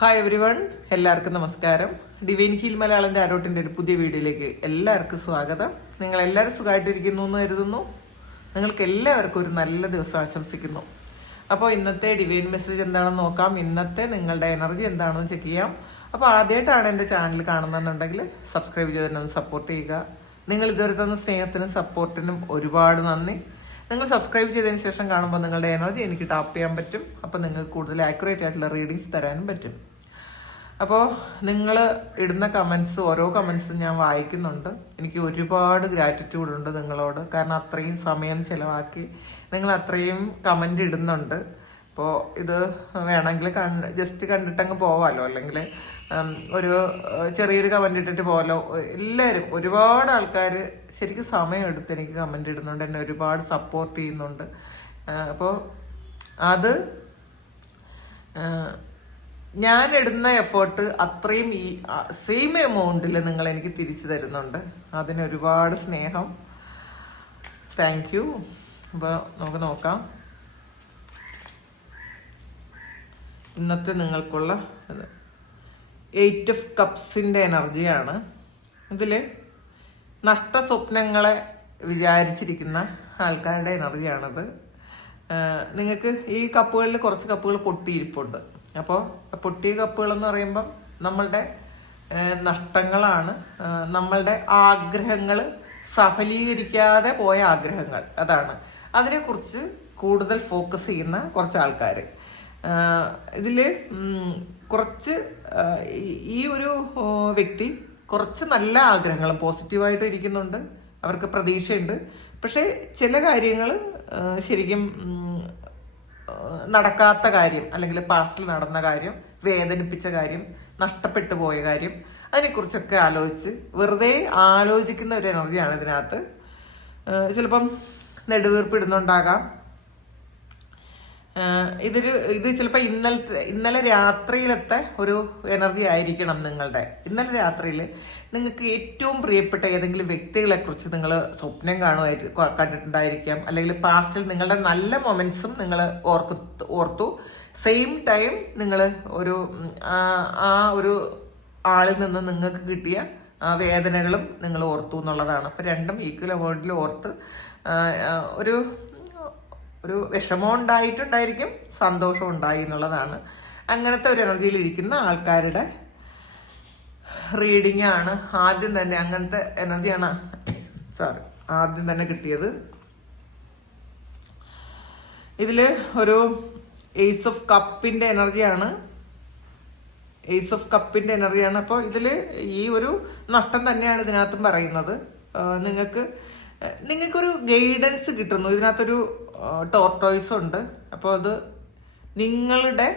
Hi every one, എല്ലാവർക്കും നമസ്കാരം. Divine heal മലയാളൻ്റെ ആരോട്ടിൻ്റെ ഒരു പുതിയ വീഡിയോയിലേക്ക് എല്ലാവർക്കും സ്വാഗതം. നിങ്ങൾ എല്ലാവരും സുഖമായിട്ടിരിക്കുന്നു എന്ന് കരുതുന്നു. നിങ്ങൾക്ക് എല്ലാവർക്കും ഒരു നല്ല ദിവസം ആശംസിക്കുന്നു. അപ്പോൾ ഇന്നത്തെ ഡിവൈൻ മെസ്സേജ് എന്താണെന്ന് നോക്കാം. ഇന്നത്തെ നിങ്ങളുടെ എനർജി എന്താണെന്ന് ചെക്ക് ചെയ്യാം. അപ്പോൾ ആദ്യമായിട്ടാണ് എൻ്റെ ചാനൽ കാണുന്നതെന്നുണ്ടെങ്കിൽ സബ്സ്ക്രൈബ് ചെയ്തതിനൊന്ന് സപ്പോർട്ട് ചെയ്യുക. നിങ്ങൾ ഇതുവരെ തന്ന സ്നേഹത്തിനും സപ്പോർട്ടിനും ഒരുപാട് നന്ദി. നിങ്ങൾ സബ്സ്ക്രൈബ് ചെയ്തതിന് ശേഷം കാണുമ്പോൾ നിങ്ങളുടെ എനർജി എനിക്ക് ടാപ്പ് ചെയ്യാൻ പറ്റും. അപ്പോൾ നിങ്ങൾക്ക് കൂടുതൽ ആക്യുറേറ്റ് ആയിട്ടുള്ള റീഡിങ്സ് തരാനും പറ്റും. അപ്പോൾ നിങ്ങൾ ഇടുന്ന കമൻസ്, ഓരോ കമൻസും ഞാൻ വായിക്കുന്നുണ്ട്. എനിക്ക് ഒരുപാട് ഗ്രാറ്റിറ്റ്യൂഡ് ഉണ്ട് നിങ്ങളോട്. കാരണം അത്രയും സമയം ചിലവാക്കി നിങ്ങൾ അത്രയും കമൻ്റ് ഇടുന്നുണ്ട്. അപ്പോൾ ഇത് വേണമെങ്കിൽ ജസ്റ്റ് കണ്ടിട്ടങ്ങ് പോവാമല്ലോ, അല്ലെങ്കിൽ ഒരു ചെറിയൊരു കമൻ്റ് ഇട്ടിട്ട് പോകാമല്ലോ. എല്ലാവരും, ഒരുപാട് ആൾക്കാർ ശരിക്കും സമയമെടുത്ത് എനിക്ക് കമൻ്റ് ഇടുന്നുണ്ട്, എന്നെ ഒരുപാട് സപ്പോർട്ട് ചെയ്യുന്നുണ്ട്. അപ്പോൾ അത് ഞാൻ ഇടുന്ന എഫേർട്ട് അത്രയും ഈ സെയിം എമൗണ്ടിൽ നിങ്ങൾ എനിക്ക് തിരിച്ചു തരുന്നുണ്ട്. അതിന് ഒരുപാട് സ്നേഹം. Thank you. അപ്പോൾ നമുക്ക് നോക്കാം ഇന്നത്തെ നിങ്ങൾക്കുള്ള 8 ഓഫ് കപ്സിൻ്റെ എനർജിയാണ്. ഇതിൽ നഷ്ടസ്വപ്നങ്ങളെ വിചാരിച്ചിരിക്കുന്ന ആൾക്കാരുടെ എനർജിയാണത്. നിങ്ങൾക്ക് ഈ കപ്പുകളിൽ കുറച്ച് കപ്പുകൾ പൊട്ടിയിരിപ്പുണ്ട്. അപ്പോൾ പൊട്ടിയ കപ്പുകളെന്ന് പറയുമ്പം നമ്മളുടെ നഷ്ടങ്ങളാണ്, നമ്മളുടെ ആഗ്രഹങ്ങൾ, സഫലീകരിക്കാതെ പോയ ആഗ്രഹങ്ങൾ. അതാണ് അതിനെക്കുറിച്ച് കൂടുതൽ ഫോക്കസ് ചെയ്യുന്ന കുറച്ച് ആൾക്കാർ. ഇതിൽ കുറച്ച് ഈ ഒരു വ്യക്തി കുറച്ച് നല്ല ആഗ്രഹങ്ങളും പോസിറ്റീവായിട്ട് ഇരിക്കുന്നുണ്ട്, അവർക്ക് പ്രതീക്ഷയുണ്ട്. പക്ഷേ ചില കാര്യങ്ങൾ ശരിക്കും നടക്കാത്ത കാര്യം, അല്ലെങ്കിൽ പാസ്റ്റിൽ നടന്ന കാര്യം, വേദനിപ്പിച്ച കാര്യം, നഷ്ടപ്പെട്ടു പോയ കാര്യം, അതിനെക്കുറിച്ചൊക്കെ ആലോചിച്ച് വെറുതെ ആലോചിക്കുന്ന ഒരു എനർജിയാണ് ഇതിനകത്ത്. ചിലപ്പം നെടുവീർപ്പിടുന്നുണ്ടാകാം. ഇത് ചിലപ്പോൾ ഇന്നലെ രാത്രിയിലത്തെ ഒരു എനർജി ആയിരിക്കണം നിങ്ങളുടെ. ഇന്നലെ രാത്രിയിൽ നിങ്ങൾക്ക് ഏറ്റവും പ്രിയപ്പെട്ട ഏതെങ്കിലും വ്യക്തികളെ കുറിച്ച് നിങ്ങൾ സ്വപ്നം കണ്ടിട്ടുണ്ടായിരിക്കാം, അല്ലെങ്കിൽ പാസ്റ്റിൽ നിങ്ങളുടെ നല്ല മൊമെന്റ്സും നിങ്ങൾ ഓർത്തു. സെയിം ടൈം നിങ്ങൾ ഒരു ആളിൽ നിന്ന് നിങ്ങൾക്ക് കിട്ടിയ വേദനകളും നിങ്ങൾ ഓർത്തു എന്നുള്ളതാണ്. അപ്പം രണ്ടും ഈക്വൽ എമൗണ്ടിൽ ഓർത്ത് ഒരു വിഷമം ഉണ്ടായിട്ടുണ്ടായിരിക്കും, സന്തോഷം ഉണ്ടായി എന്നുള്ളതാണ്. അങ്ങനത്തെ ഒരു എനർജിയിൽ ഇരിക്കുന്ന ആൾക്കാരുടെ റീഡിംഗ് ആണ് ആദ്യം തന്നെ. അങ്ങനത്തെ എനർജിയാണ് ആദ്യം തന്നെ കിട്ടിയത്. ഇതിൽ ഒരു ഏസ് ഓഫ് കപ്പിൻ്റെ എനർജിയാണ്. ഏസ് ഓഫ് കപ്പിൻ്റെ എനർജിയാണ്. അപ്പോൾ ഇതിൽ ഈ ഒരു നഷ്ടം തന്നെയാണ് ഇതിനകത്തും പറയുന്നത്. നിങ്ങൾക്കൊരു ഗൈഡൻസ് കിട്ടുന്നു. ഇതിനകത്തൊരു ടോർട്ടോയ്സ് ഉണ്ട്. അപ്പോൾ അത് നിങ്ങളുടെ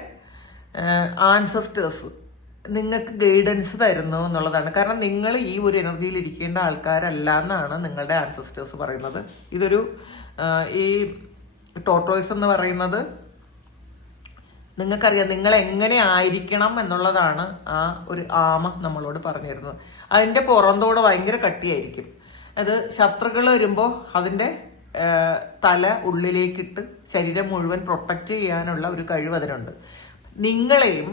ആൻസസ്റ്റേഴ്സ് നിങ്ങൾക്ക് ഗൈഡൻസ് തരുന്നു എന്നുള്ളതാണ്. കാരണം നിങ്ങൾ ഈ ഒരു എനർജിയിൽ ഇരിക്കേണ്ട ആൾക്കാരല്ല എന്നാണ് നിങ്ങളുടെ ആൻസസ്റ്റേഴ്സ് പറയുന്നത്. ഇതൊരു ഈ ടോർട്ടോയ്സ് എന്ന് പറയുന്നത് നിങ്ങൾക്കറിയാം നിങ്ങൾ എങ്ങനെ ആയിരിക്കണം എന്നുള്ളതാണ് ആ ഒരു ആമ നമ്മളോട് പറഞ്ഞു തരുന്നത്. അതിൻ്റെ പുറന്തോട് ഭയങ്കര കട്ടിയായിരിക്കും. അത് ശത്രുക്കൾ വരുമ്പോൾ അതിൻ്റെ തല ഉള്ളിലേക്കിട്ട് ശരീരം മുഴുവൻ പ്രൊട്ടക്റ്റ് ചെയ്യാനുള്ള ഒരു കഴിവ് അതിനുണ്ട്. നിങ്ങളെയും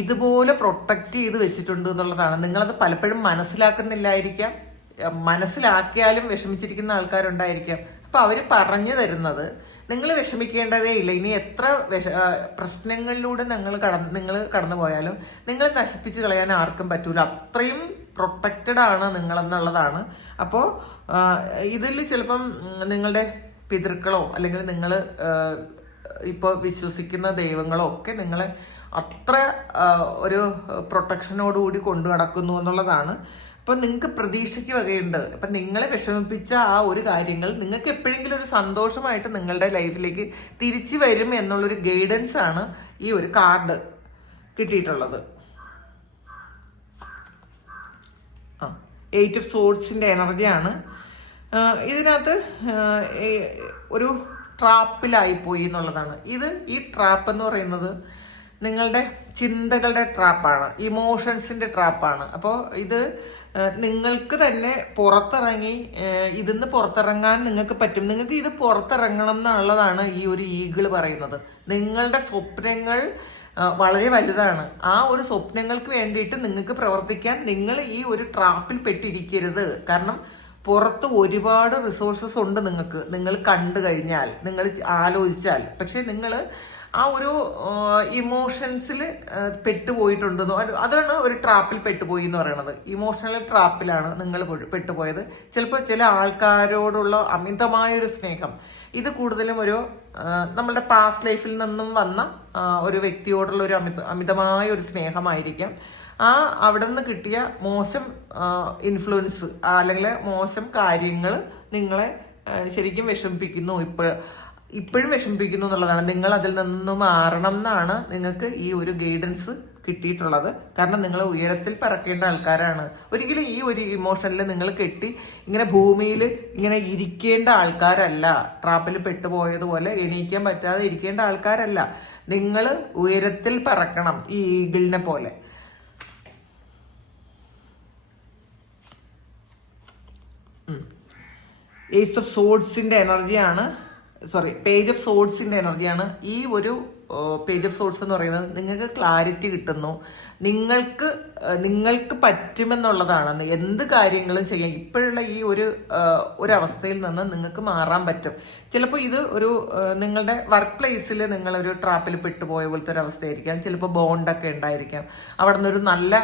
ഇതുപോലെ പ്രൊട്ടക്റ്റ് ചെയ്ത് വെച്ചിട്ടുണ്ട് എന്നുള്ളതാണ്. നിങ്ങളത് പലപ്പോഴും മനസ്സിലാക്കുന്നില്ലായിരിക്കാം, മനസ്സിലാക്കിയാലും വിഷമിച്ചിരിക്കുന്ന ആൾക്കാരുണ്ടായിരിക്കാം. അപ്പം അവർ പറഞ്ഞു തരുന്നത് നിങ്ങൾ വിഷമിക്കേണ്ടതേ ഇല്ല. ഇനി എത്ര പ്രശ്നങ്ങളിലൂടെ നിങ്ങൾ കടന്നു പോയാലും നിങ്ങൾ നശിപ്പിച്ച് കളയാൻ ആർക്കും പറ്റൂല. അത്രയും പ്രൊട്ടക്റ്റഡ് ആണ് നിങ്ങളെന്നുള്ളതാണ്. അപ്പോൾ ഇതിൽ ചിലപ്പം നിങ്ങളുടെ പിതൃക്കളോ അല്ലെങ്കിൽ നിങ്ങൾ ഇപ്പോൾ വിശ്വസിക്കുന്ന ദൈവങ്ങളോ ഒക്കെ നിങ്ങളെ അത്ര ഒരു പ്രൊട്ടക്ഷനോടുകൂടി കൊണ്ടു നടക്കുന്നു എന്നുള്ളതാണ്. അപ്പം നിങ്ങൾക്ക് പ്രതീക്ഷയ്ക്ക് വകയുണ്ട്. അപ്പം നിങ്ങളെ വിഷമിപ്പിച്ച ആ ഒരു കാര്യങ്ങൾ നിങ്ങൾക്ക് എപ്പോഴെങ്കിലും ഒരു സന്തോഷമായിട്ട് നിങ്ങളുടെ ലൈഫിലേക്ക് തിരിച്ചു വരും എന്നുള്ളൊരു ഗൈഡൻസ് ആണ് ഈ ഒരു കാർഡ് കിട്ടിയിട്ടുള്ളത്. 8 ഓഫ് സോർഡ്സിൻ്റെ എനർജിയാണ്. ഇതിനകത്ത് ഒരു ട്രാപ്പിലായിപ്പോയി എന്നുള്ളതാണ്. ഈ ട്രാപ്പ് എന്ന് പറയുന്നത് നിങ്ങളുടെ ചിന്തകളുടെ ട്രാപ്പാണ്, ഇമോഷൻസിൻ്റെ ട്രാപ്പാണ്. അപ്പോൾ ഇത് നിങ്ങൾക്ക് തന്നെ പുറത്തിറങ്ങി ഇതിന്ന് പുറത്തിറങ്ങാൻ നിങ്ങൾക്ക് പറ്റും. നിങ്ങൾക്ക് ഇത് പുറത്തിറങ്ങണം എന്നുള്ളതാണ് ഈ ഒരു ഈഗിൾ പറയുന്നത്. നിങ്ങളുടെ സ്വപ്നങ്ങൾ വളരെ വലുതാണ്. ആ ഒരു സ്വപ്നങ്ങൾക്ക് വേണ്ടിയിട്ട് നിങ്ങൾക്ക് പ്രവർത്തിക്കാൻ നിങ്ങൾ ഈ ഒരു ട്രാപ്പിൽ പെട്ടിരിക്കരുത്. കാരണം പുറത്ത് ഒരുപാട് റിസോഴ്സസ് ഉണ്ട് നിങ്ങൾക്ക്, നിങ്ങൾ കണ്ടു കഴിഞ്ഞാൽ, നിങ്ങൾ ആലോചിച്ചാൽ. പക്ഷെ നിങ്ങൾ ആ ഒരു ഇമോഷൻസിൽ പെട്ടുപോയിട്ടുണ്ടെന്നോ, അതാണ് ഒരു ട്രാപ്പിൽ പെട്ടുപോയി എന്ന് പറയുന്നത്. ഇമോഷണൽ ട്രാപ്പിലാണ് നിങ്ങൾ പെട്ടുപോയത്. ചിലപ്പോൾ ചില ആൾക്കാരോടുള്ള അമിതമായൊരു സ്നേഹം, ഇത് കൂടുതലും ഒരു നമ്മളുടെ പാസ്റ്റ് ലൈഫിൽ നിന്നും വന്ന ഒരു വ്യക്തിയോടുള്ള ഒരു അമിതമായ ഒരു സ്നേഹമായിരിക്കാം. അവിടെ നിന്ന് കിട്ടിയ മോശം ഇൻഫ്ലുവൻസ് അല്ലെങ്കിൽ മോശം കാര്യങ്ങൾ നിങ്ങളെ ശരിക്കും വിഷമിപ്പിക്കുന്നു, ഇപ്പോഴും വിഷമിപ്പിക്കുന്നു എന്നുള്ളതാണ്. നിങ്ങൾ അതിൽ നിന്ന് മാറണം എന്നാണ് നിങ്ങൾക്ക് ഈ ഒരു ഗൈഡൻസ് കിട്ടിയിട്ടുള്ളത്. കാരണം നിങ്ങൾ ഉയരത്തിൽ പറക്കേണ്ട ആൾക്കാരാണ്. ഒരിക്കലും ഈ ഒരു ഇമോഷനിൽ നിങ്ങൾ കെട്ടി ഇങ്ങനെ ഭൂമിയിൽ ഇങ്ങനെ ഇരിക്കേണ്ട ആൾക്കാരല്ല. ട്രാപ്പിൽ പെട്ടുപോയതുപോലെ എണീക്കാൻ പറ്റാതെ ഇരിക്കേണ്ട ആൾക്കാരല്ല. നിങ്ങൾ ഉയരത്തിൽ പറക്കണം, ഈ ഈഗിളിനെ പോലെ. ഏസ് ഓഫ് സോഡ്സിന്റെ എനർജിയാണ്, പേജ് ഓഫ് സോഡ്സിന്റെ എനർജിയാണ്. ഈ ഒരു പേജ് ഓഫ് സോഡ്സ് എന്ന് പറയുന്നത് നിങ്ങൾക്ക് ക്ലാരിറ്റി കിട്ടുന്നു, നിങ്ങൾക്ക് പറ്റുമെന്നുള്ളതാണ്. എന്ത് കാര്യങ്ങളും ചെയ്യാം. ഇപ്പോഴുള്ള ഈ ഒരു അവസ്ഥയിൽ നിന്ന് നിങ്ങൾക്ക് മാറാൻ പറ്റും. ചിലപ്പോൾ ഇത് ഒരു നിങ്ങളുടെ വർക്ക് പ്ലേസിൽ നിങ്ങളൊരു ട്രാപ്പിൽ പെട്ടുപോയ പോലത്തെ ഒരു അവസ്ഥയായിരിക്കാം. ചിലപ്പോൾ ബോണ്ടൊക്കെ ഉണ്ടായിരിക്കാം. അവിടെ നിന്നൊരു നല്ല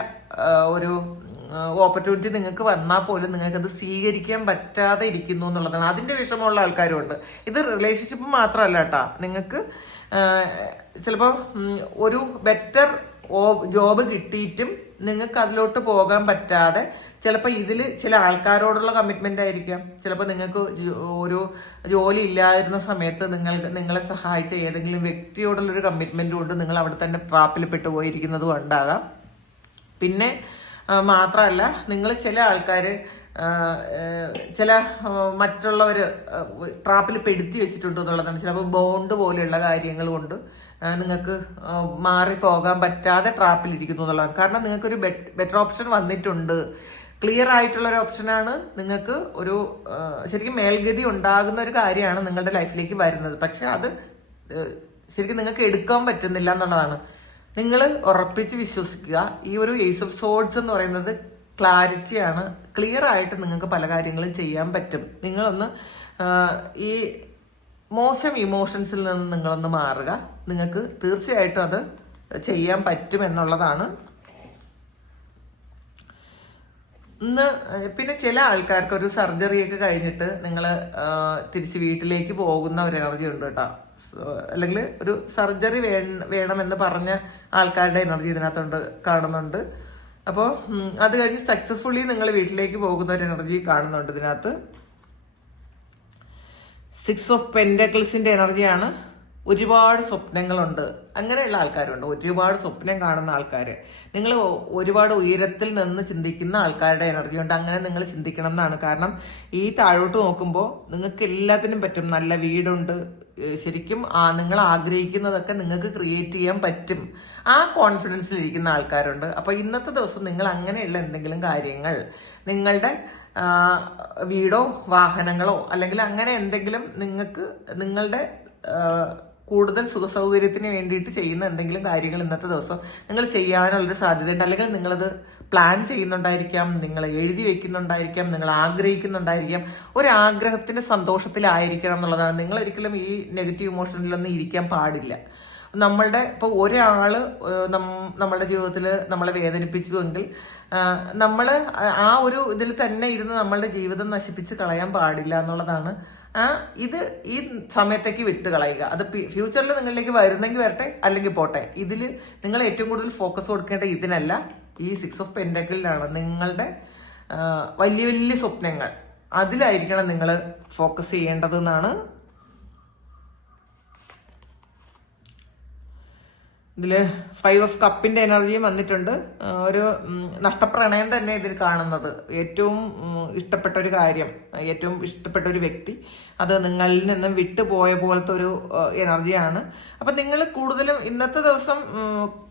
ഒരു ഓപ്പർച്യൂണിറ്റി നിങ്ങൾക്ക് വന്നാൽ പോലും നിങ്ങൾക്കത് സ്വീകരിക്കാൻ പറ്റാതെ ഇരിക്കുന്നു എന്നുള്ളതാണ്. അതിൻ്റെ വിഷമമുള്ള ആൾക്കാരും ഉണ്ട്. ഇത് റിലേഷൻഷിപ്പ് മാത്രമല്ല കേട്ടോ. നിങ്ങൾക്ക് ചിലപ്പോൾ ഒരു ബെറ്റർ ജോബ് കിട്ടിയിട്ടും നിങ്ങൾക്ക് അതിലോട്ട് പോകാൻ പറ്റാതെ, ചിലപ്പോൾ ഇതിൽ ചില ആൾക്കാരോടുള്ള കമ്മിറ്റ്മെന്റ് ആയിരിക്കാം. ചിലപ്പോൾ നിങ്ങൾക്ക് ഒരു ജോലി ഇല്ലാതിരുന്ന സമയത്ത് നിങ്ങളെ സഹായിച്ച ഏതെങ്കിലും വ്യക്തിയോടുള്ളൊരു കമ്മിറ്റ്മെന്റ് കൊണ്ട് നിങ്ങൾ അവിടെ തന്നെ ട്രാപ്പിൽ പെട്ടുപോയിരിക്കുന്നതും ഉണ്ടാകാം. പിന്നെ മാത്രമല്ല, നിങ്ങൾ ചില ആൾക്കാർ ചില മറ്റുള്ളവർ ട്രാപ്പിൽ പെടുത്തി വെച്ചിട്ടുണ്ട് എന്നുള്ളതാണ്. ചിലപ്പോൾ ബോണ്ട് പോലെയുള്ള കാര്യങ്ങൾ കൊണ്ട് നിങ്ങൾക്ക് മാറിപ്പോകാൻ പറ്റാതെ ട്രാപ്പിലിരിക്കുന്നു എന്നുള്ളതാണ്. കാരണം നിങ്ങൾക്കൊരു ബെറ്റർ ഓപ്ഷൻ വന്നിട്ടുണ്ട്, ക്ലിയർ ആയിട്ടുള്ള ഒരു ഓപ്ഷനാണ്. നിങ്ങൾക്ക് ഒരു ശരിക്കും മേൽഗതി ഉണ്ടാകുന്ന ഒരു കാര്യമാണ് നിങ്ങളുടെ ലൈഫിലേക്ക് വരുന്നത്. പക്ഷെ അത് ശരിക്കും നിങ്ങൾക്ക് എടുക്കാൻ പറ്റുന്നില്ല എന്നുള്ളതാണ്. നിങ്ങൾ ഉറപ്പിച്ച് വിശ്വസിക്കുക. ഈ ഒരു ഏസ് ഓഫ് സോഡ്സ് എന്ന് പറയുന്നത് ക്ലാരിറ്റിയാണ്. ക്ലിയർ ആയിട്ട് നിങ്ങൾക്ക് പല കാര്യങ്ങളും ചെയ്യാൻ പറ്റും. നിങ്ങളൊന്ന് ഈ മോശം ഇമോഷൻസിൽ നിന്ന് നിങ്ങളൊന്ന് മാറുക. നിങ്ങൾക്ക് തീർച്ചയായിട്ടും അത് ചെയ്യാൻ പറ്റും എന്നുള്ളതാണ്. പിന്നെ ചില ആൾക്കാർക്ക് ഒരു സർജറിയൊക്കെ കഴിഞ്ഞിട്ട് നിങ്ങൾ തിരിച്ച് വീട്ടിലേക്ക് പോകുന്ന ഒരു എനർജി ഉണ്ട് കേട്ടോ. അല്ലെങ്കിൽ ഒരു സർജറി വേണമെന്ന് പറഞ്ഞ ആൾക്കാരുടെ എനർജി ഇതിനകത്തുണ്ട്, കാണുന്നുണ്ട്. അപ്പോൾ അത് കഴിഞ്ഞ് സക്സസ്ഫുള്ളി നിങ്ങൾ വീട്ടിലേക്ക് പോകുന്ന ഒരു എനർജി കാണുന്നുണ്ട് ഇതിനകത്ത്. 6 ഓഫ് പെന്റക്കിൾസിന്റെ എനർജിയാണ്. ഒരുപാട് സ്വപ്നങ്ങളുണ്ട്, അങ്ങനെയുള്ള ആൾക്കാരുണ്ട്. ഒരുപാട് സ്വപ്നം കാണുന്ന ആൾക്കാർ, നിങ്ങൾ ഒരുപാട് ഉയരത്തിൽ നിന്ന് ചിന്തിക്കുന്ന ആൾക്കാരുടെ എനർജി ഉണ്ട്. അങ്ങനെ നിങ്ങൾ ചിന്തിക്കണം എന്നാണ്. കാരണം ഈ താഴോട്ട് നോക്കുമ്പോൾ നിങ്ങൾക്ക് എല്ലാത്തിനും പറ്റും. നല്ല വീടുണ്ട്, ശരിക്കും നിങ്ങൾ ആഗ്രഹിക്കുന്നതൊക്കെ നിങ്ങൾക്ക് ക്രിയേറ്റ് ചെയ്യാൻ പറ്റും. ആ കോൺഫിഡൻസിൽ ഇരിക്കുന്ന ആൾക്കാരുണ്ട്. അപ്പോൾ ഇന്നത്തെ ദിവസം നിങ്ങൾ അങ്ങനെയുള്ള എന്തെങ്കിലും കാര്യങ്ങൾ, നിങ്ങളുടെ വീടോ വാഹനങ്ങളോ അല്ലെങ്കിൽ അങ്ങനെ എന്തെങ്കിലും നിങ്ങൾക്ക് നിങ്ങളുടെ കൂടുതൽ സുഖസൗകര്യത്തിന് വേണ്ടിയിട്ട് ചെയ്യുന്ന എന്തെങ്കിലും കാര്യങ്ങൾ ഇന്നത്തെ ദിവസം നിങ്ങൾ ചെയ്യാനുള്ളൊരു സാധ്യതയുണ്ട്. അല്ലെങ്കിൽ നിങ്ങളത് പ്ലാൻ ചെയ്യുന്നുണ്ടായിരിക്കാം, നിങ്ങൾ എഴുതി വെക്കുന്നുണ്ടായിരിക്കാം, നിങ്ങൾ ആഗ്രഹിക്കുന്നുണ്ടായിരിക്കാം. ഒരാഗ്രഹത്തിന്റെ സന്തോഷത്തിലായിരിക്കണം എന്നുള്ളതാണ്. നിങ്ങൾ ഒരിക്കലും ഈ നെഗറ്റീവ് ഇമോഷനിലൊന്നും ഇരിക്കാൻ പാടില്ല. ഇപ്പോൾ ഒരാള് നമ്മളുടെ ജീവിതത്തിൽ നമ്മളെ വേദനിപ്പിച്ചതെങ്കിൽ നമ്മൾ ആ ഒരു ഇതിൽ തന്നെ ഇരുന്ന് നമ്മളുടെ ജീവിതം നശിപ്പിച്ച് കളയാൻ പാടില്ല എന്നുള്ളതാണ്. ഇത് ഈ സമയത്തേക്ക് വിട്ട് കളയുക. അത് ഫ്യൂച്ചറിൽ നിങ്ങളിലേക്ക് വരുന്നെങ്കിൽ വരട്ടെ, അല്ലെങ്കിൽ പോട്ടെ. ഇതിൽ നിങ്ങൾ ഏറ്റവും കൂടുതൽ ഫോക്കസ് കൊടുക്കേണ്ട ഇതിനല്ല, ഈ 6 ഓഫ് പെന്റക്കിളിലാണ്. നിങ്ങളുടെ വലിയ വലിയ സ്വപ്നങ്ങൾ, അതിലായിരിക്കണം നിങ്ങൾ ഫോക്കസ് ചെയ്യേണ്ടതെന്നാണ്. ഇതിൽ 5 ഓഫ് കപ്പിന്റെ എനർജിയും വന്നിട്ടുണ്ട്. ഒരു നഷ്ടപ്രണയം തന്നെ ഇതിൽ കാണുന്നത്. ഏറ്റവും ഇഷ്ടപ്പെട്ട ഒരു കാര്യം, ഏറ്റവും ഇഷ്ടപ്പെട്ട ഒരു വ്യക്തി, അത് നിങ്ങളിൽ നിന്നും വിട്ടുപോയ പോലത്തെ ഒരു എനർജിയാണ്. അപ്പം നിങ്ങൾ കൂടുതലും ഇന്നത്തെ ദിവസം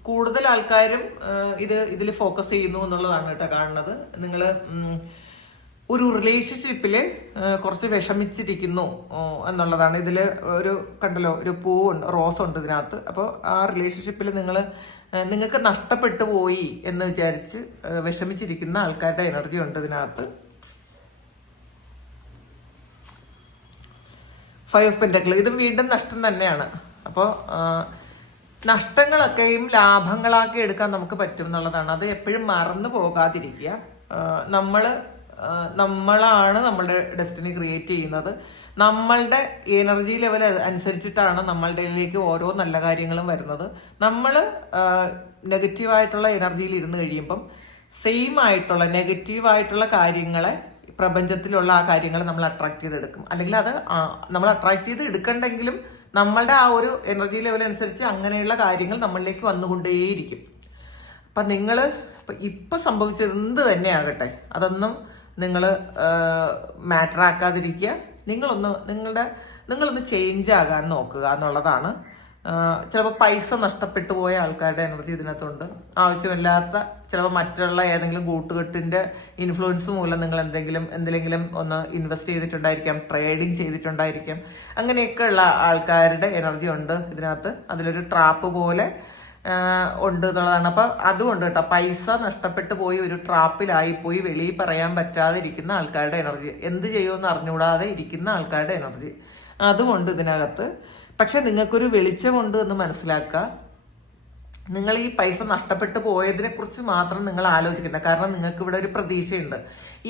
കൂടുതൽ ആൾക്കാരും ഇതിൽ ഫോക്കസ് ചെയ്യുന്നു എന്നുള്ളതാണ് കേട്ടോ കാണുന്നത്. നിങ്ങൾ ഒരു റിലേഷൻഷിപ്പിൽ കുറച്ച് വിഷമിച്ചിരിക്കുന്നു എന്നുള്ളതാണ്. ഇതിൽ ഒരു കണ്ടല്ലോ, ഒരു പൂവുണ്ട്, റോസ് ഉണ്ട് ഇതിനകത്ത്. അപ്പോൾ ആ റിലേഷൻഷിപ്പിൽ നിങ്ങൾക്ക് നഷ്ടപ്പെട്ടു പോയി എന്ന് വിചാരിച്ച് വിഷമിച്ചിരിക്കുന്ന ആൾക്കാരുടെ എനർജി ഉണ്ട് ഇതിനകത്ത്. 5 ഓഫ് പെന്റക്കിൾ, ഇതും വീണ്ടും നഷ്ടം തന്നെയാണ്. അപ്പോൾ നഷ്ടങ്ങളൊക്കെയും ലാഭങ്ങളാക്കി എടുക്കാൻ നമുക്ക് പറ്റും എന്നുള്ളതാണ്. അത് എപ്പോഴും മറന്നു പോകാതിരിക്കുക. നമ്മളാണ് നമ്മളുടെ ഡെസ്റ്റിനി ക്രിയേറ്റ് ചെയ്യുന്നത്. നമ്മളുടെ എനർജി ലെവൽ അനുസരിച്ചിട്ടാണ് നമ്മളുടെയിലേക്ക് ഓരോ നല്ല കാര്യങ്ങളും വരുന്നത്. നമ്മൾ നെഗറ്റീവായിട്ടുള്ള എനർജിയിൽ ഇരുന്ന് കഴിയുമ്പം സെയിം ആയിട്ടുള്ള നെഗറ്റീവായിട്ടുള്ള കാര്യങ്ങളെ, പ്രപഞ്ചത്തിലുള്ള ആ കാര്യങ്ങൾ നമ്മൾ അട്രാക്ട് ചെയ്തെടുക്കും. അല്ലെങ്കിൽ അത് നമ്മൾ അട്രാക്ട് ചെയ്ത് എടുക്കണ്ടെങ്കിലും നമ്മളുടെ ആ ഒരു എനർജി ലെവൽ അനുസരിച്ച് അങ്ങനെയുള്ള കാര്യങ്ങൾ നമ്മളിലേക്ക് വന്നുകൊണ്ടേയിരിക്കും. അപ്പം നിങ്ങൾ ഇപ്പം സംഭവിച്ചത് എന്ത് തന്നെ ആകട്ടെ, അതൊന്നും നിങ്ങൾ മാറ്റർ ആക്കാതിരിക്കുക. നിങ്ങളൊന്ന് ചേഞ്ച് ആകാൻ നോക്കുക എന്നുള്ളതാണ്. ചിലപ്പോൾ പൈസ നഷ്ടപ്പെട്ടു പോയ ആൾക്കാരുടെ എനർജി ഇതിനകത്തുണ്ട്. ആവശ്യമില്ലാത്ത ചിലപ്പോൾ മറ്റുള്ള ഏതെങ്കിലും കൂട്ടുകെട്ടിൻ്റെ ഇൻഫ്ലുവൻസ് മൂലം നിങ്ങൾ എന്തെങ്കിലും ഒന്ന് ഇൻവെസ്റ്റ് ചെയ്തിട്ടുണ്ടായിരിക്കാം, ട്രേഡിങ് ചെയ്തിട്ടുണ്ടായിരിക്കാം. അങ്ങനെയൊക്കെയുള്ള ആൾക്കാരുടെ എനർജി ഉണ്ട് ഇതിനകത്ത്. അതിലൊരു ട്രാപ്പ് പോലെ ഉണ്ട് എന്നുള്ളതാണ്. അപ്പം അതുകൊണ്ട് കേട്ടോ, പൈസ നഷ്ടപ്പെട്ടു പോയി ഒരു ട്രാപ്പിലായിപ്പോയി വെളിയിൽ പറയാൻ പറ്റാതെ ഇരിക്കുന്ന ആൾക്കാരുടെ എനർജി, എന്ത് ചെയ്യുമെന്ന് അറിഞ്ഞുകൂടാതെ ഇരിക്കുന്ന ആൾക്കാരുടെ എനർജി അതുകൊണ്ട് ഇതിനകത്ത്. പക്ഷെ നിങ്ങൾക്കൊരു വെളിച്ചമുണ്ട് എന്ന് മനസ്സിലാക്കുക. നിങ്ങൾ ഈ പൈസ നഷ്ടപ്പെട്ടു പോയതിനെ കുറിച്ച് മാത്രം നിങ്ങൾ ആലോചിക്കേണ്ട. കാരണം നിങ്ങൾക്ക് ഇവിടെ ഒരു പ്രതീക്ഷയുണ്ട്.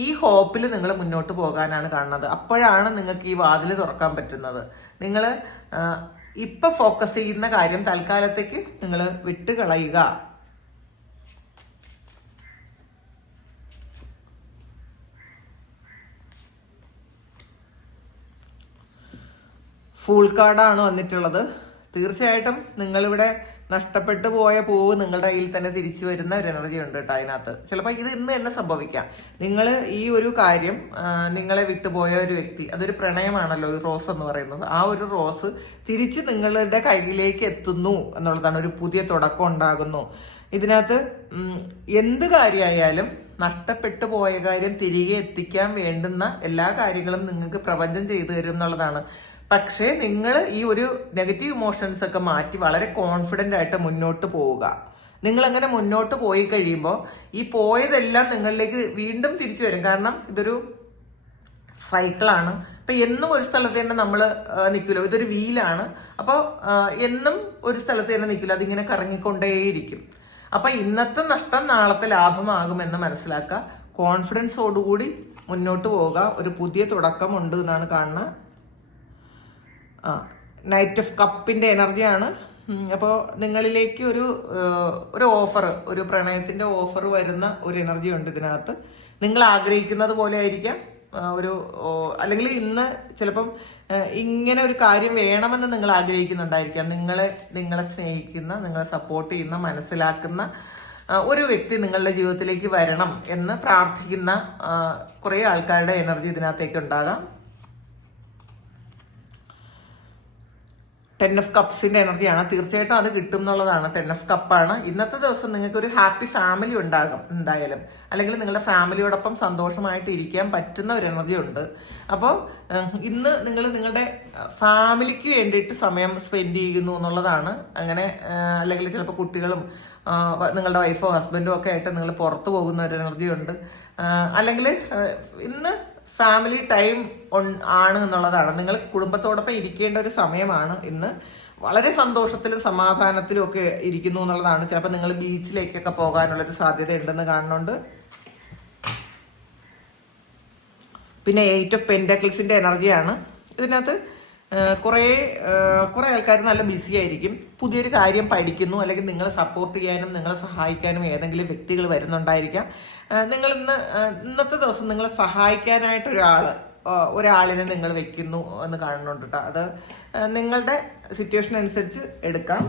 ഈ ഹോപ്പിൽ നിങ്ങൾ മുന്നോട്ട് പോകാനാണ് കാണുന്നത്. അപ്പോഴാണ് നിങ്ങൾക്ക് ഈ വാതിൽ തുറക്കാൻ പറ്റുന്നത്. നിങ്ങൾ ഇപ്പൊ ഫോക്കസ് ചെയ്യുന്ന കാര്യം തൽക്കാലത്തേക്ക് നിങ്ങൾ വിട്ടുകളയുക. ഫുൾ കാർഡാണ് വന്നിട്ടുള്ളത്. തീർച്ചയായിട്ടും നിങ്ങളിവിടെ നഷ്ടപ്പെട്ടു പോയ പൂവ് നിങ്ങളുടെ കയ്യിൽ തന്നെ തിരിച്ചു വരുന്ന ഒരു എനർജി ഉണ്ട് കേട്ടോ അതിനകത്ത്. ചിലപ്പോൾ ഇത് ഇന്ന് തന്നെ സംഭവിക്കാം. നിങ്ങൾ ഈ ഒരു കാര്യം, നിങ്ങളെ വിട്ടുപോയ ഒരു വ്യക്തി, അതൊരു പ്രണയമാണല്ലോ ഈ റോസ് എന്ന് പറയുന്നത്. ആ ഒരു റോസ് തിരിച്ച് നിങ്ങളുടെ കയ്യിലേക്ക് എത്തുന്നു എന്നുള്ളതാണ്. ഒരു പുതിയ തുടക്കം ഉണ്ടാകുന്നു ഇതിനകത്ത്. എന്ത് കാര്യമായാലും നഷ്ടപ്പെട്ടു പോയ കാര്യം തിരികെ എത്തിക്കാൻ വേണ്ടുന്ന എല്ലാ കാര്യങ്ങളും നിങ്ങൾക്ക് പ്രപഞ്ചം ചെയ്തു തരും എന്നുള്ളതാണ്. പക്ഷേ നിങ്ങൾ ഈ ഒരു നെഗറ്റീവ് ഇമോഷൻസ് ഒക്കെ മാറ്റി വളരെ കോൺഫിഡൻ്റ് ആയിട്ട് മുന്നോട്ട് പോവുക. നിങ്ങൾ അങ്ങനെ മുന്നോട്ട് പോയി കഴിയുമ്പോൾ ഈ പോയതെല്ലാം നിങ്ങളിലേക്ക് വീണ്ടും തിരിച്ചു വരും. കാരണം ഇതൊരു സൈക്കിളാണ്. അപ്പം എന്നും ഒരു സ്ഥലത്ത് തന്നെ നമ്മൾ നിൽക്കില്ല. ഇതൊരു വീലാണ്. അപ്പോൾ എന്നും ഒരു സ്ഥലത്ത് തന്നെ നിൽക്കില്ല. അതിങ്ങനെ കറങ്ങിക്കൊണ്ടേയിരിക്കും. അപ്പം ഇന്നത്തെ നഷ്ടം നാളത്തെ ലാഭമാകുമെന്ന് മനസ്സിലാക്കുക. കോൺഫിഡൻസോടുകൂടി മുന്നോട്ട് പോവുക. ഒരു പുതിയ തുടക്കമുണ്ട് എന്നാണ് കാണുന്നത്. നൈറ്റ് ഓഫ് കപ്പിന്റെ എനർജിയാണ്. അപ്പോൾ നിങ്ങളിലേക്ക് ഒരു ഓഫർ, ഒരു പ്രണയത്തിന്റെ ഓഫർ വരുന്ന ഒരു എനർജി ഉണ്ട് ഇതിനകത്ത്. നിങ്ങൾ ആഗ്രഹിക്കുന്നത് പോലെ ആയിരിക്കാം അല്ലെങ്കിൽ ഇന്ന് ചിലപ്പം ഇങ്ങനെ ഒരു കാര്യം വേണമെന്ന് നിങ്ങൾ ആഗ്രഹിക്കുന്നുണ്ടായിരിക്കാം. നിങ്ങളെ സ്നേഹിക്കുന്ന, നിങ്ങളെ സപ്പോർട്ട് ചെയ്യുന്ന, മനസ്സിലാക്കുന്ന ഒരു വ്യക്തി നിങ്ങളുടെ ജീവിതത്തിലേക്ക് വരണം എന്ന് പ്രാർത്ഥിക്കുന്ന കുറേ ആൾക്കാരുടെ എനർജി ഇതിനകത്തേക്ക് ഉണ്ടാകാം. 10 ഓഫ് കപ്സിന്റെ എനർജിയാണ്. തീർച്ചയായിട്ടും അത് കിട്ടും എന്നുള്ളതാണ്. 10 ഓഫ് കപ്പാണ്. ഇന്നത്തെ ദിവസം നിങ്ങൾക്ക് ഒരു ഹാപ്പി ഫാമിലി ഉണ്ടാകും എന്തായാലും. അല്ലെങ്കിൽ നിങ്ങളുടെ ഫാമിലിയോടൊപ്പം സന്തോഷമായിട്ട് ഇരിക്കാൻ പറ്റുന്ന ഒരു എനർജി ഉണ്ട്. അപ്പോൾ ഇന്ന് നിങ്ങൾ നിങ്ങളുടെ ഫാമിലിക്ക് വേണ്ടിയിട്ട് സമയം സ്പെൻഡ് ചെയ്യുന്നു എന്നുള്ളതാണ്. അങ്ങനെ അല്ലെങ്കിൽ ചിലപ്പോൾ കുട്ടികളും നിങ്ങളുടെ വൈഫോ ഹസ്ബൻഡോ ഒക്കെ ആയിട്ട് നിങ്ങൾ പുറത്തു പോകുന്ന ഒരു എനർജി ഉണ്ട്. അല്ലെങ്കിൽ ഇന്ന് ഫാമിലി ടൈം ആണ് എന്നുള്ളതാണ്. നിങ്ങൾ കുടുംബത്തോടൊപ്പം ഇരിക്കേണ്ട ഒരു സമയമാണ് ഇന്ന്. വളരെ സന്തോഷത്തിലും സമാധാനത്തിലും ഒക്കെ ഇരിക്കുന്നു എന്നുള്ളതാണ്. ചിലപ്പോൾ നിങ്ങൾ ബീച്ചിലേക്കൊക്കെ പോകാനുള്ളൊരു സാധ്യത ഉണ്ടെന്ന് കാണുന്നുണ്ട്. പിന്നെ 8 ഓഫ് പെന്റക്കിൾസിന്റെ എനർജിയാണ് ഇതിനകത്ത്. കുറേ ആൾക്കാർ നല്ല ബിസി ആയിരിക്കും. പുതിയൊരു കാര്യം പഠിക്കുന്നു, അല്ലെങ്കിൽ നിങ്ങളെ സപ്പോർട്ട് ചെയ്യാനും നിങ്ങളെ സഹായിക്കാനും ഏതെങ്കിലും വ്യക്തികൾ വരുന്നുണ്ടായിരിക്കാം. ഇന്നത്തെ ദിവസം നിങ്ങളെ സഹായിക്കാനായിട്ട് ഒരാളിനെ നിങ്ങൾ വെക്കുന്നു എന്ന് കാണുന്നുണ്ട് കേട്ടോ. അത് നിങ്ങളുടെ സിറ്റുവേഷൻ അനുസരിച്ച് എടുക്കാം.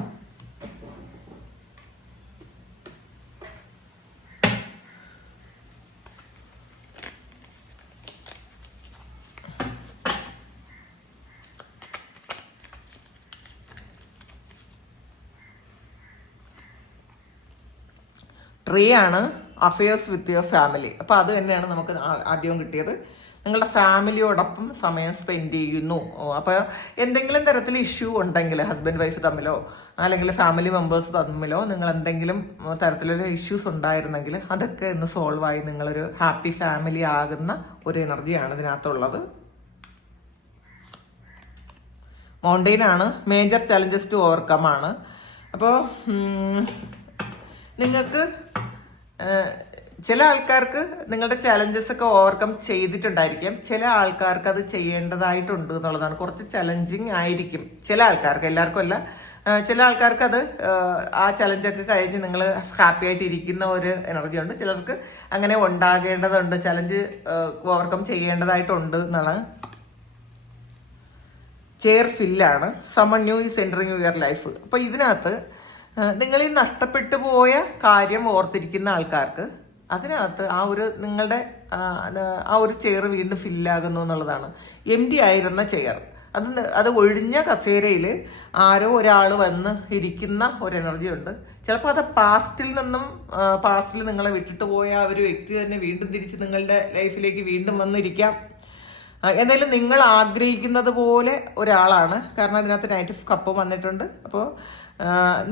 ട്രീ ആണ്. Affairs with your family. അപ്പോൾ അത് തന്നെയാണ് നമുക്ക് ആദ്യം കിട്ടിയത്. നിങ്ങളുടെ ഫാമിലിയോടൊപ്പം സമയം സ്പെൻഡ് ചെയ്യുന്നു. അപ്പോൾ എന്തെങ്കിലും തരത്തിൽ ഇഷ്യൂ ഉണ്ടെങ്കിൽ ഹസ്ബൻഡ് വൈഫ് തമ്മിലോ അല്ലെങ്കിൽ ഫാമിലി മെമ്പേഴ്സ് തമ്മിലോ നിങ്ങൾ എന്തെങ്കിലും തരത്തിലുള്ള ഇഷ്യൂസ് ഉണ്ടായിരുന്നെങ്കിൽ അതൊക്കെ ഇന്ന് സോൾവ് ആയി നിങ്ങളൊരു ഹാപ്പി ഫാമിലി ആകുന്ന ഒരു എനർജിയാണ് ഇതിനകത്തുള്ളത്. മൗണ്ടെയിൻ ആണ്, മേജർ ചലഞ്ചസ് ടു ഓവർകം ആണ്. അപ്പോൾ നിങ്ങൾക്ക് ചില ആൾക്കാർക്ക് നിങ്ങളുടെ ചലഞ്ചസ് ഒക്കെ ഓവർകം ചെയ്തിട്ടുണ്ടായിരിക്കാം, ചില ആൾക്കാർക്ക് അത് ചെയ്യേണ്ടതായിട്ടുണ്ട് എന്നുള്ളതാണ്. കുറച്ച് ചലഞ്ചിങ് ആയിരിക്കും ചില ആൾക്കാർക്ക്, എല്ലാവർക്കും അല്ല. ചില ആൾക്കാർക്ക് അത് ആ ചലഞ്ചൊക്കെ കഴിഞ്ഞ് നിങ്ങൾ ഹാപ്പി ആയിട്ട് ഇരിക്കുന്ന ഒരു എനർജി ഉണ്ട്. ചിലർക്ക് അങ്ങനെ ഉണ്ടാകേണ്ടതുണ്ട്, ചലഞ്ച് ഓവർകം ചെയ്യേണ്ടതായിട്ടുണ്ട് എന്നാണ്. ചെയർ ഫില്ലാണ്. Someone new is entering your life. അപ്പോൾ ഇതിനകത്ത് നിങ്ങൾ ഈ നഷ്ടപ്പെട്ടു പോയ കാര്യം ഓർത്തിരിക്കുന്ന ആൾക്കാർക്ക് അതിനകത്ത് ആ ഒരു നിങ്ങളുടെ ആ ഒരു ചെയർ വീണ്ടും ഫില്ലാകുന്നു എന്നുള്ളതാണ്. എംപ്റ്റി ആയിരുന്ന ചെയർ, അത് ഒഴിഞ്ഞ കസേരയിൽ ആരോ ഒരാൾ വന്ന് ഇരിക്കുന്ന ഒരു എനർജി ഉണ്ട്. ചിലപ്പോൾ അത് പാസ്റ്റിൽ നിങ്ങളെ വിട്ടിട്ട് പോയ ആ ഒരു വ്യക്തി തന്നെ വീണ്ടും തിരിച്ച് നിങ്ങളുടെ ലൈഫിലേക്ക് വീണ്ടും വന്നിരിക്കാം. എന്തായാലും നിങ്ങൾ ആഗ്രഹിക്കുന്നത് പോലെ ഒരാളാണ്. കാരണം അതിനകത്ത് നൈറ്റ് ഓഫ് കപ്പ് വന്നിട്ടുണ്ട്. അപ്പോൾ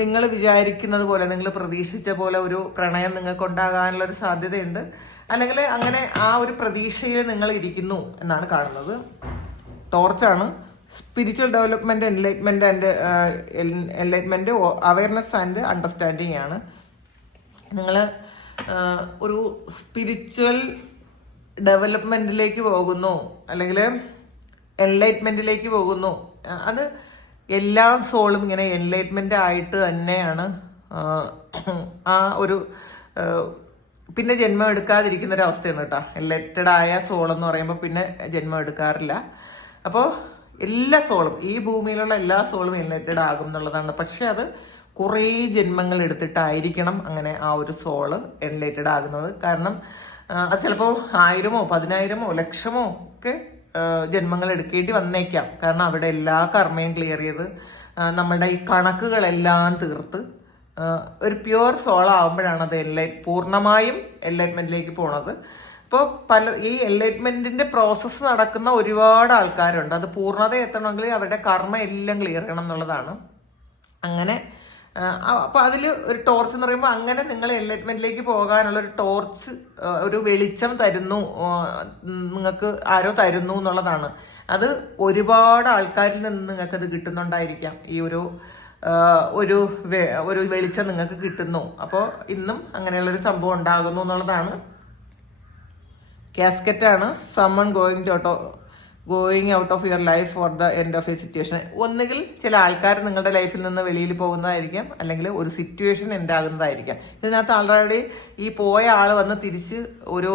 നിങ്ങൾ വിചാരിക്കുന്നത് പോലെ, നിങ്ങൾ പ്രതീക്ഷിച്ച പോലെ ഒരു പ്രണയം നിങ്ങൾക്ക് ഉണ്ടാകാനുള്ള ഒരു സാധ്യതയുണ്ട്. അല്ലെങ്കിൽ അങ്ങനെ ആ ഒരു പ്രതീക്ഷയിൽ നിങ്ങൾ ഇരിക്കുന്നു എന്നാണ് കാണുന്നത്. ടോർച്ചാണ്. Spiritual development, enlightenment, awareness and understanding ആണ്. നിങ്ങൾ ഒരു സ്പിരിച്വൽ ഡെവലപ്മെന്റിലേക്ക് പോകുന്നു, അല്ലെങ്കിൽ എൻലൈറ്റ്മെന്റിലേക്ക് പോകുന്നു. അത് എല്ലാ സോളും ഇങ്ങനെ എൻലൈറ്റ്മെന്റ് ആയിട്ട് തന്നെയാണ് ആ ഒരു പിന്നെ ജന്മം എടുക്കാതിരിക്കുന്ന ഒരു അവസ്ഥയാണ് കേട്ടോ. എൻലൈറ്റഡ് ആയ സോൾ എന്ന് പറയുമ്പോൾ പിന്നെ ജന്മം എടുക്കാറില്ല. അപ്പോൾ എല്ലാ സോളും, ഈ ഭൂമിയിലുള്ള എല്ലാ സോളും എൻലൈറ്റഡ് ആകും എന്നുള്ളതാണ്. പക്ഷെ അത് കുറേ ജന്മങ്ങൾ എടുത്തിട്ടായിരിക്കണം അങ്ങനെ ആ ഒരു സോള് എൻലൈറ്റഡ് ആകുന്നത്. കാരണം അത് ചിലപ്പോൾ 1000-ഓ 10,000-ഓ 1,00,000-ഓ ഒക്കെ ജന്മങ്ങൾ എടുക്കേണ്ടി വന്നേക്കാം. കാരണം അവിടെ എല്ലാ കർമ്മയും ക്ലിയർ ചെയ്ത് നമ്മളുടെ ഈ കണക്കുകളെല്ലാം തീർത്ത് ഒരു പ്യുവർ സോൾ ആവുമ്പോഴാണ് അത് പൂർണ്ണമായും എൻലൈറ്റ്മെന്റിലേക്ക് പോണത്. അപ്പോൾ ഈ എൻലൈറ്റ്മെന്റിന്റെ പ്രോസസ്സ് നടക്കുന്ന ഒരുപാട് ആൾക്കാരുണ്ട്. അത് പൂർണ്ണത എത്തണമെങ്കിൽ അവരുടെ കർമ്മ എല്ലാം ക്ലിയർ ചെയ്യണം എന്നുള്ളതാണ്. അങ്ങനെ അപ്പോൾ അതിൽ ഒരു ടോർച്ച് എന്ന് പറയുമ്പോൾ അങ്ങനെ നിങ്ങൾ എൻലൈറ്റ്മെന്റിലേക്ക് പോകാനുള്ള ഒരു ടോർച്ച്, ഒരു വെളിച്ചം തരുന്നു, നിങ്ങൾക്ക് ആരോ തരുന്നു എന്നുള്ളതാണ്. അത് ഒരുപാട് ആൾക്കാരിൽ നിന്ന് നിങ്ങൾക്കത് കിട്ടുന്നുണ്ടായിരിക്കാം. ഈ ഒരു വെളിച്ചം നിങ്ങൾക്ക് കിട്ടുന്നു. അപ്പോൾ ഇന്നും അങ്ങനെയുള്ളൊരു സംഭവം ഉണ്ടാകുന്നു എന്നുള്ളതാണ്. കാസ്കറ്റാണ്. Someone going out of your life for the end of a situation. ഒന്നുകിൽ ചില ആൾക്കാർ നിങ്ങളുടെ ലൈഫിൽ നിന്ന് വെളിയിൽ പോകുന്നതായിരിക്കാം, അല്ലെങ്കിൽ ഒരു സിറ്റുവേഷൻ എൻഡ് ആകുന്നതായിരിക്കാം. ഇതിനകത്ത് ആൾറെഡി ഈ പോയ ആൾ വന്ന് തിരിച്ച് ഒരു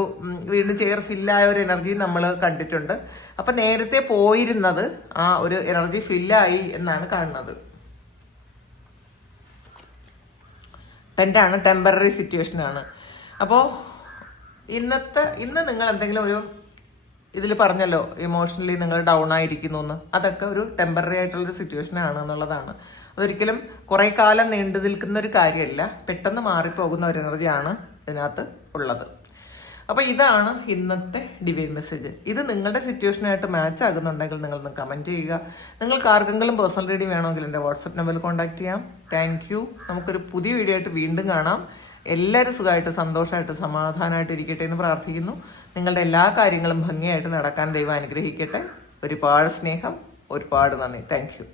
വീണ്ടും ചെയർ ഫില്ലായ ഒരു എനർജി നമ്മൾ കണ്ടിട്ടുണ്ട്. അപ്പൊ നേരത്തെ പോയിരുന്നത് ആ ഒരു എനർജി ഫില്ലായി എന്നാണ് കാണുന്നത്. പെൻഡാണ്. ടെമ്പററി സിറ്റുവേഷൻ ആണ്. അപ്പോൾ ഇന്ന് നിങ്ങൾ എന്തെങ്കിലും ഒരു ഇതിൽ പറഞ്ഞല്ലോ ഇമോഷണലി നിങ്ങൾ ഡൗൺ ആയിരിക്കുന്നു എന്ന്, അതൊക്കെ ഒരു ടെമ്പററി ആയിട്ടുള്ളൊരു സിറ്റുവേഷൻ ആണ് എന്നുള്ളതാണ്. അതൊരിക്കലും കുറെ കാലം നീണ്ടു നിൽക്കുന്ന ഒരു കാര്യമല്ല, പെട്ടെന്ന് മാറിപ്പോകുന്ന ഒരു എനർജിയാണ് ഇതിനകത്ത് ഉള്ളത്. അപ്പൊ ഇതാണ് ഇന്നത്തെ ഡിവൈൻ മെസ്സേജ്. ഇത് നിങ്ങളുടെ സിറ്റുവേഷനായിട്ട് മാച്ച് ആകുന്നുണ്ടെങ്കിൽ നിങ്ങളൊന്ന് കമന്റ് ചെയ്യുക. നിങ്ങൾക്ക് ആർക്കെങ്കിലും പേഴ്സണൽ റീഡിംഗ് വേണമെങ്കിൽ എൻ്റെ വാട്സപ്പ് നമ്പറിൽ കോൺടാക്ട് ചെയ്യാം. Thank you. നമുക്കൊരു പുതിയ വീഡിയോ ആയിട്ട് വീണ്ടും കാണാം. എല്ലാവരും സുഖമായിട്ട് സന്തോഷമായിട്ട് സമാധാനമായിട്ട് ഇരിക്കട്ടെ എന്ന് പ്രാർത്ഥിക്കുന്നു. നിങ്ങളുടെ എല്ലാ കാര്യങ്ങളും ഭംഗിയായിട്ട് നടക്കാൻ ദൈവം അനുഗ്രഹിക്കട്ടെ. ഒരുപാട് സ്നേഹം, ഒരുപാട് നന്ദി. Thank you.